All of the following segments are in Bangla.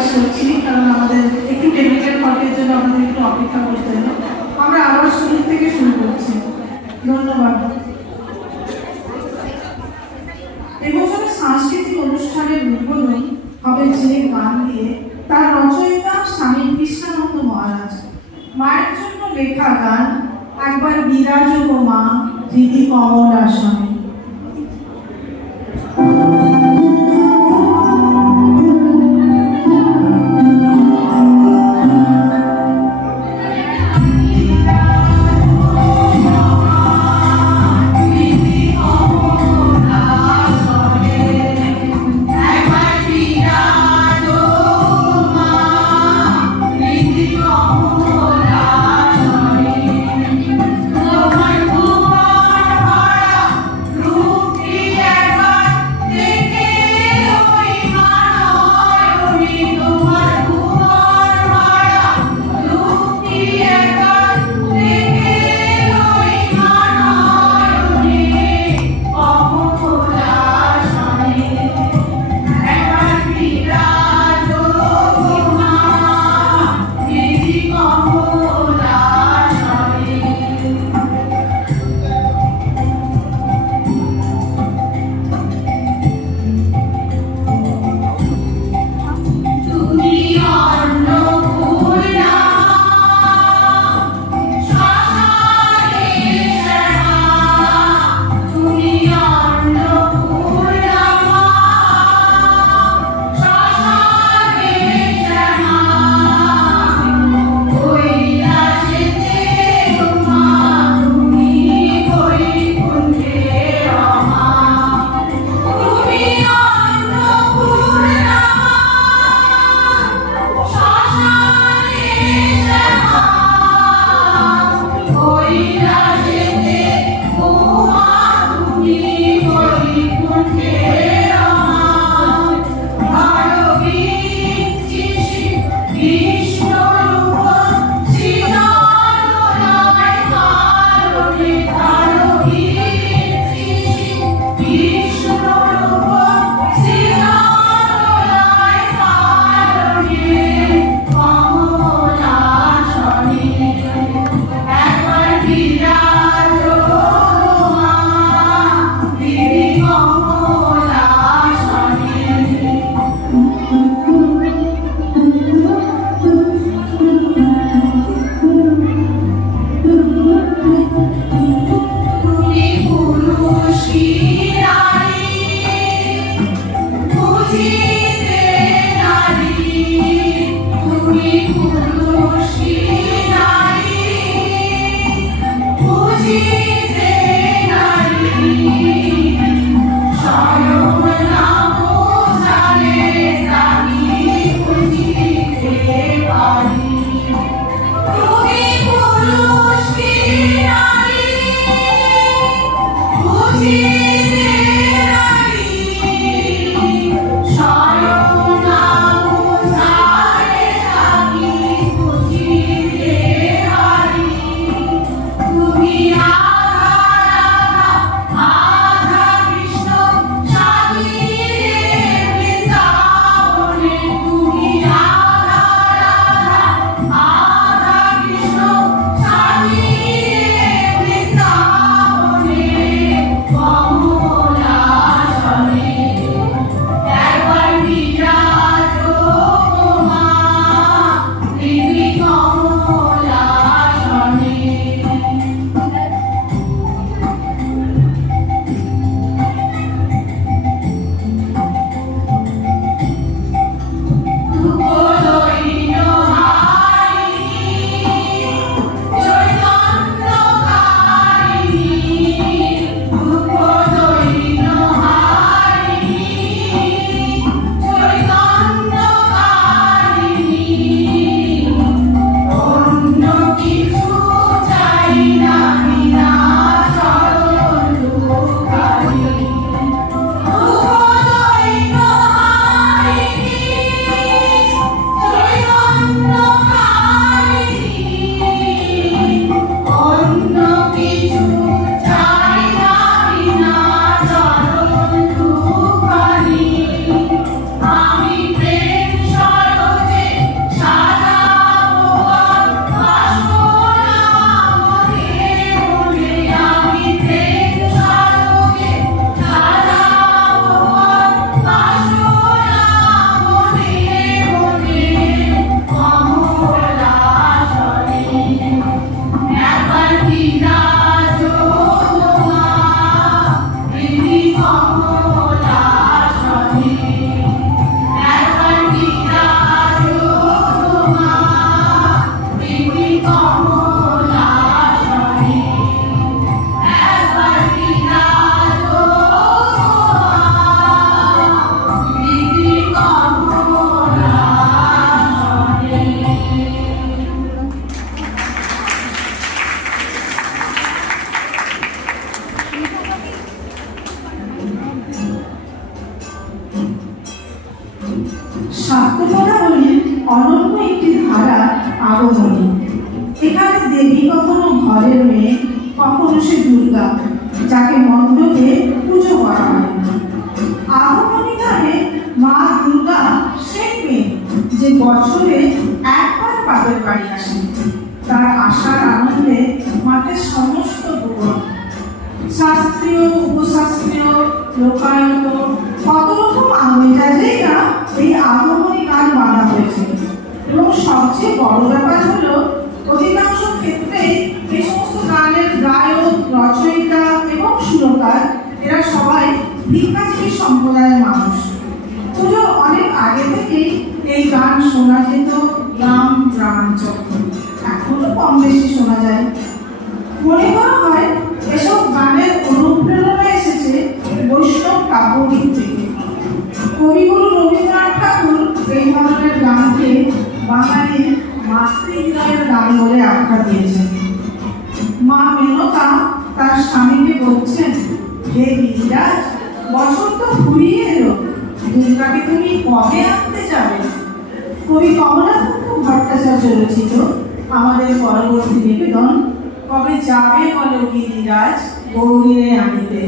প্রকাশ করছি, কারণ আমাদের একটু টেকনিক্যাল ফল্টের জন্য আমাদের একটু অপেক্ষা করতে হলো। আমরা আবার শুরু থেকে শুরু করছি। ধন্যবাদ। এবছরের সাংস্কৃতিক অনুষ্ঠানের উদ্বোধন হবে যে গান দিয়ে, তার রচয়িতা স্বামী কৃষ্ণানন্দ মহারাজ। মায়ের জন্য লেখা গান একবার বিরাজ গো মা হৃদি কমল আসনে। তুমি আত্মকথাবলীর অনন্য একটি ধারা আগমনী। এখানে দেবী কখনো ঘরের মেয়ে, কখনো সে দুর্গা, যাকে মণ্ডপে পুজো করা হয়। আগমনী গানে মা দুর্গা সেই মেয়ে যে বছরে একবার বাপের বাড়ি আসেন। তার আসার আনন্দে মাঠের সমস্ত ভুবন, শাস্ত্রীয়, উপশাস্ত্রীয়, লোকায়ত, কত রকম মেজাজেই না এই আগমনী গান বাঁধা হয়েছে। এবং সবচেয়ে বড় ব্যাপার হলো অধিকাংশ ক্ষেত্রে এই সমস্ত গানের গায়ক, রচয়িতা এবং সুরকার এরা সবাই ভিক্ষাজীবী সম্প্রদায়ের মানুষ। পুজোর অনেক আগে থেকেই এই গান শোনা যেত গ্রাম গ্রামাঞ্চল, এখনো কম বেশি শোনা যায়। মনে করা হয় এসব গানের অনুপ্রেরণা এসেছে বৈষ্ণব কাব্যগীত থেকে। কবিগুরু রবীন্দ্রনাথ ঠাকুর এই ধরনের গানকে বাঙালির মাতৃহৃদয়ের গান বলে আখ্যা দিয়েছেন। মা মেনকা তার স্বামীকে বলছেন, হে গিরিরাজ, বছর তো ফুরিয়ে এলো, দুর্গাকে তুমি কবে আনতে যাবে? কবি কমলাকান্ত ভট্টাচার্য রচিত আমাদের পরবর্তী নিবেদন, কবে যাবে বলো গিরিরাজ গৌরীরে আনিতে।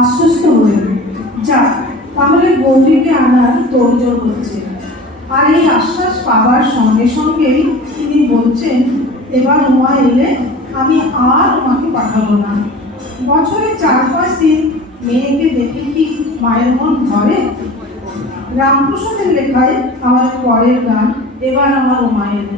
আশ্বস্ত হলেন, যাক তাহলে গৌরীকে আনার তোড়জোড় হচ্ছে। আর এই আশ্বাস পাবার সঙ্গে সঙ্গেই তিনি বলছেন, এবার উমা এলে আমি আর উমাকে পাঠাবো না। বছরে 4-5 দিন মেয়েকে দেখে কি মায়ের মন ধরে? রামপ্রসাদের লেখায় আমার পরের গান, এবার আমার উমা এলে।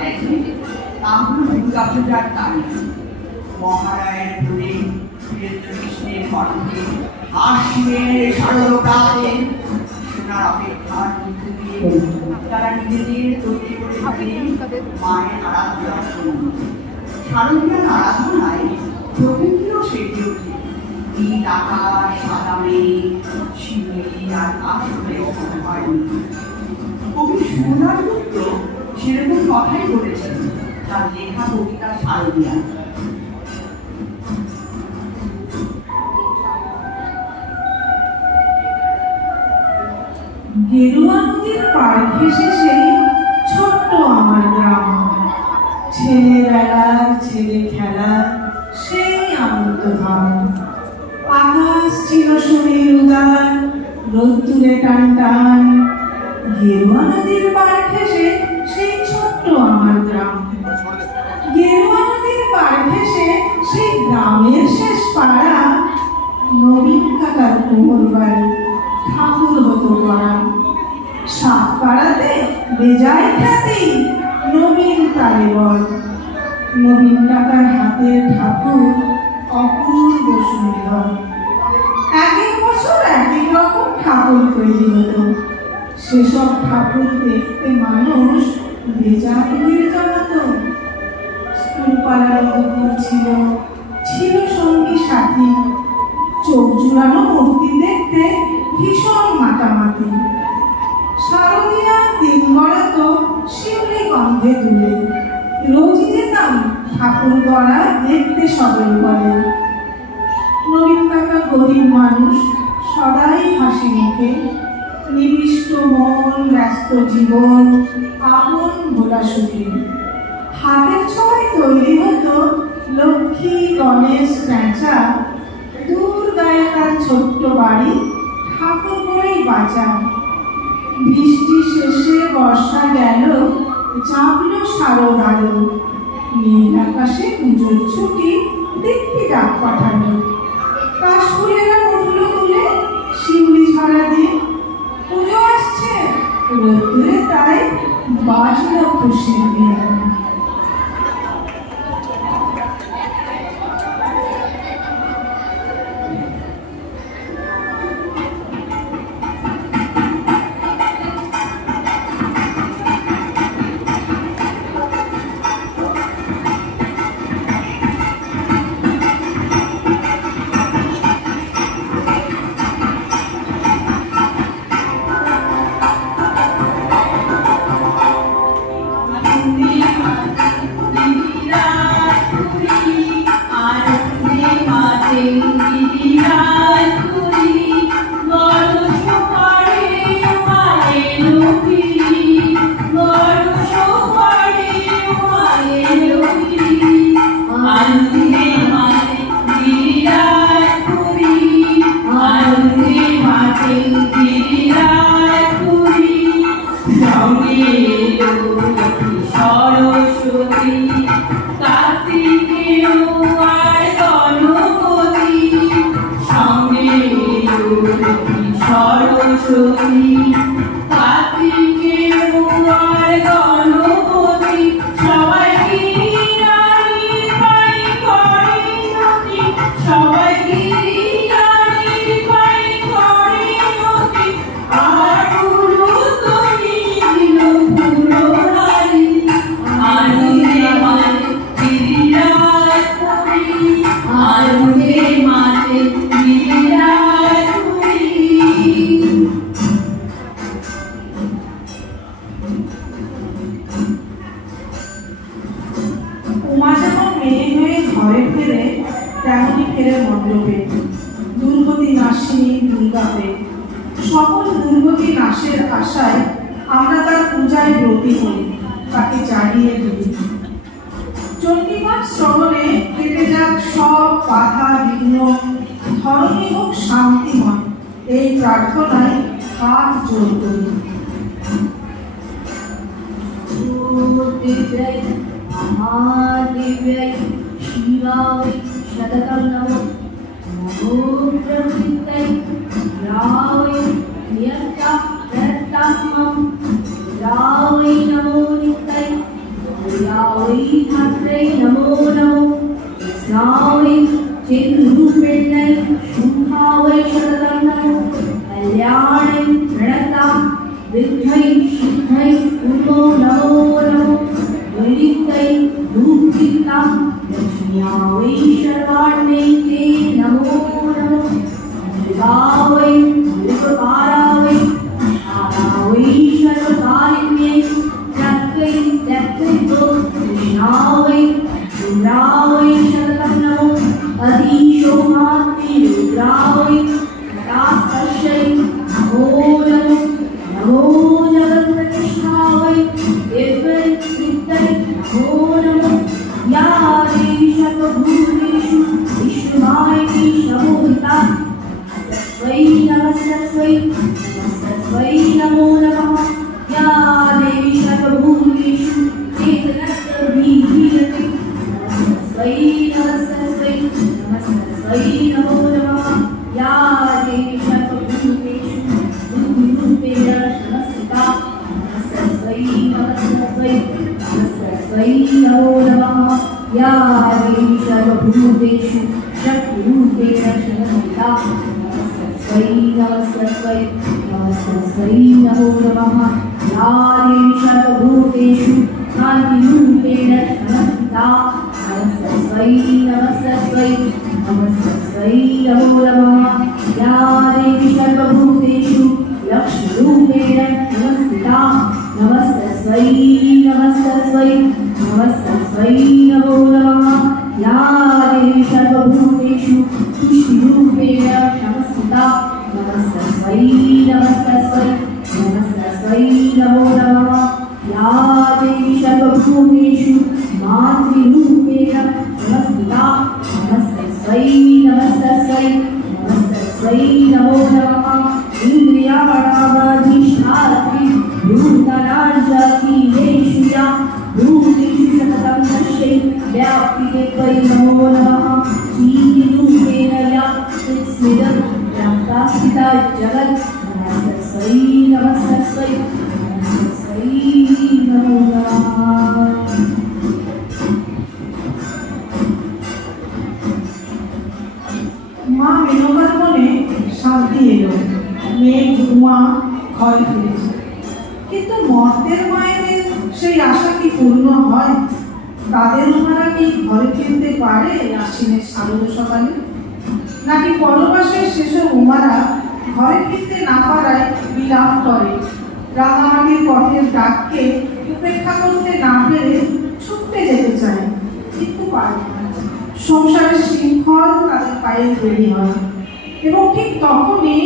দেখে তা হল দুর্গাপূজার তারিখ। মহারায়ের পুরে কৃষ্ণের কণ্ঠে আসিয়ে শারদপ্রাতে শোনার অপেক্ষার মধ্যে দিয়ে তারা নিজেদের তৈরি করে থাকে মায়ের আরাধনা। শারদীয়ার আরাধনায় প্রকৃতিও সেজে ওঠে। নীল আকাশ, সাদা মেঘ, শিউলি আর আসলে হয়নি। কবি সুকুমার গুপ্ত সেরকম কথাই বলেছেন তার লেখা কবিতা শারদীয়া। গেরুয়া নদীর পাড় ঘেঁষে সেই ছোট্ট আমার গ্রাম, ছেলেবেলার ছেলে খেলা সেই আনন্দ ধাম। আকাশ ছিল সোনের উদার, রোদ্দুরে টান টান। গেরুয়া নদীর পাড় ঘেঁষে সেই ছোট্ট আমার গ্রাম, গেরুয়া নদীর পাড় ঘেঁষে সেই গ্রামের শেষ পাড়া। নবীন কাকার কোমর বাড়ি ঠাকুর হতো করা। সাত পাড়াতে বেজায় খ্যাতি নবীন তালে বল। নবীন কাকার হাতের ঠাকুর অপূর্ব সুন্দর। এক এক বছর এক এক রকম ঠাকুর তৈরি হতো। সেসব ঠাকুর দেখতে মানুষ বেজায় ভিড় জমাতো। স্কুল পাড়ার পুকুর ছিল, ছিল সঙ্গী সাথী। চোখ জুড়ানো মূর্তি দেখতে ভীষণ মাতামাতি। শারদীয়া দিন গড়াতো শিউলি গন্ধে তুলে। রোজই যেতাম ঠাকুর গড়া দেখতে সদল বলে। নবীন কাকা গরিব মানুষ, সদাই হাসি মুখে। নিবিষ্ট মন, ব্যস্ত জীবন, আপন ভোলা সুখী। হাতের ছোঁয়ায় তৈরি হতো লক্ষ্মী, গণেশ, প্যাঁচা। দূর গায়ে তার ছোট্ট বাড়ি, ঠাকুর করেই বাঁচা। বৃষ্টি শেষে বর্ষা গেল, জাগলো শারদ আলো। নীল আকাশে পুজোর ছুটি, দিব্যি ডাক পাঠালো। কাশফুলেরা উঠল তুলে, শিউলি ঝরা দিয়ে। পুজো আসছে, রোদ্দুরে তাই বাজলো খুশির বিয়ে। সকল দুর্গতি নাশের আশায় আমরা তার পূজায় ব্রতী হই, তাকে জাগিয়ে তুলি। চণ্ডীপাঠ শ্রবণে কেটে যাক সব বাধা বিঘ্ন, ধরণী হোক শান্তিময়, এই প্রার্থনায় হাত জোর করি। महादेव्यै शिवाय शतकं नमो नमो प्रवृत्तै रावै नियता प्रतात्मं रावै नमो नित्यै या वै धात्रै नमो नमो स्नावै चेतुरूपिण्यै शुभावै शरदं नमो कल्याणै प्रणता विद्यै सिद्धै नमो नमो नमो विरिक्तै भूतिता लक्ष्म्या वै सर्वाण्यै ते नमो नमो शिवावै विरूपकारावै शालावै सर्वकारिण्यै त्याक्कै त्याक्कैतो कृष्णावै रुद्रावै शरदं नमो अधीशोमात्मै रुद्रावै तस्यै नमो नमो नमो जगत्प्रतिष्ठावै देव्यै नित्यै नमो नमो या देवी सर्वभूतेषु विष्णुमायिनी समोहिता तस्मै नमस्तस्मै नमस्तस्मै नमो नमः या देवी सर्वभूतेषु चेतनत्वभिधीयते नमस्तस्मै नमस्तस्मै नमस्तस्मै नमो नमः या देवी सर्वभूतेषु बुद्धिरूपेण संस्थिता नमस्तस्मै नमस्तस्मै नमस्तस्मै नमो नमः या देवी सर्वभूतेषु शक्तिरूपेण संस्थिता नमस्तस्मै नमस्तस्मै नमस्तस्मै नमो नमः या देवी सर्वभूतेषु कान्तिरूपेण संस्थिता नमस्तस्मै नमस्तस्मै नमस्तस्मै नमो नमः या देवी सर्वभूतेषु लक्ष्मीरूपेण संस्थिता नमस्तस्मै नमस्तस्मै नमस्तस्मै नमो नमः या देवी सर्वभूतेषु पुष्टिरूपेण संस्थिता नमस्तस्मै नमस्तस्मै नमस्तस्मै नमो नमः या देवी सर्वभूतेषु मातृरूपेण संस्थिता नमस्तस्मै नमस्तस्मै नमस्तस्मै नमो नमः इन्द्रियाणामधिष्ठात्री भूतनाञ्चकीलेषु या भूतेषु सततं तस्यै व्याप्तिदेवै नमो नमः शीलिरूपेण या स्मितं व्याप्तास्थिता जगत् नमस्तस्मै नमस्तस्मै नमस्तस्मै नमो नमः মা মেনকার মনে শান্তি এলো। মেয়ে ধুমা ঘরে ফিরেছে, কিন্তু মর্তের মায়েদের সেই আশা কি পূর্ণ হয়? তাদের ওনারা কি ঘরে ফিরতে পারে আশ্বিনের শারদ সকালে? নাকি পরবাসের শেষে উমারা ঘরে ফিরতে না পারায় বিলাপ করে, রাঙামাটির পথের ডাককে উপেক্ষা করতে না পেরে ছুটতে যেতে চায়, কিন্তু পারে না। সংসারের শৃঙ্খল তাদের পায়ে তৈরি হয়, এবং ঠিক তখনই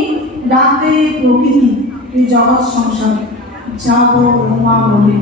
ডাকে প্রকৃতি এই জগৎ সংসার যাবো উমা বলে।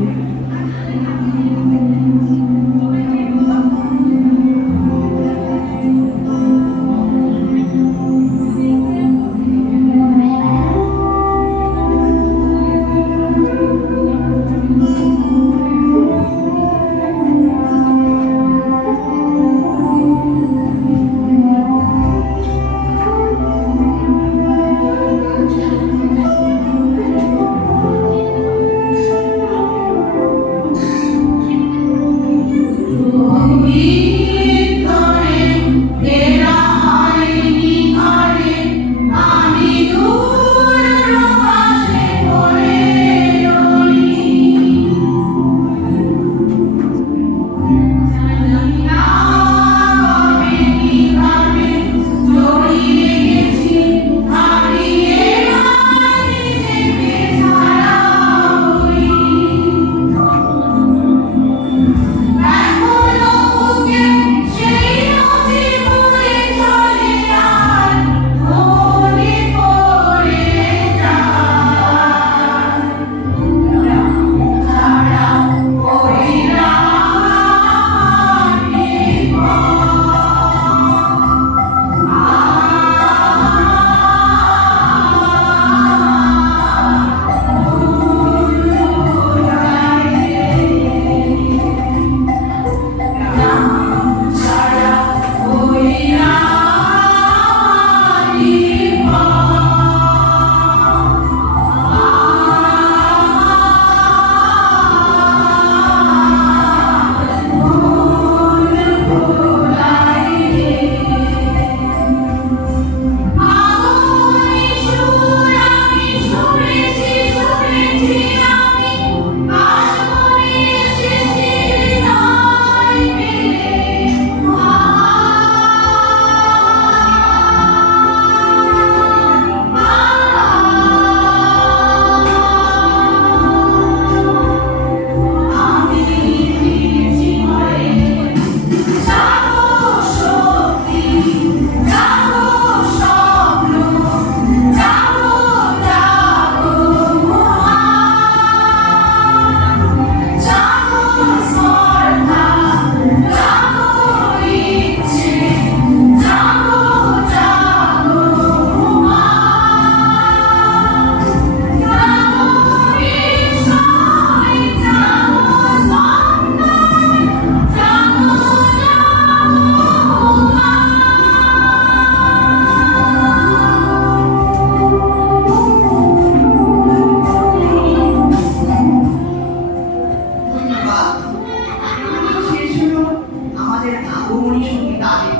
তাদের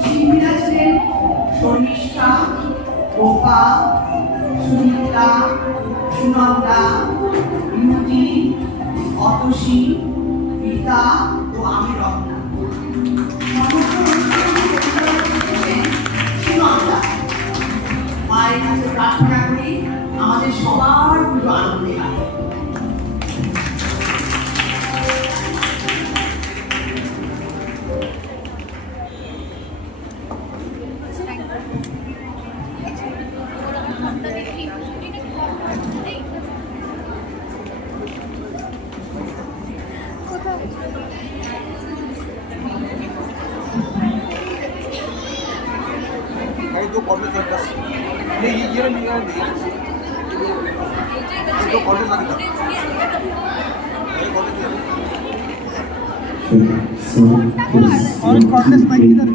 শিল্পীরা ছিলেন শর্মিষ্ঠা, গোপা, সুমিত্রা, সুনন্দা, বিউটি, অতসী, রীতা ও আমি রত্না। সুনন্দা, মায়ের কাছে প্রার্থনা করি আমাদের সবার পুজো আনন্দে কাটে। भाई दो कॉलेज है बस नहीं ये नहीं है नहीं दो कॉलेज आ गया ये कॉलेज है और कॉलेज में किधर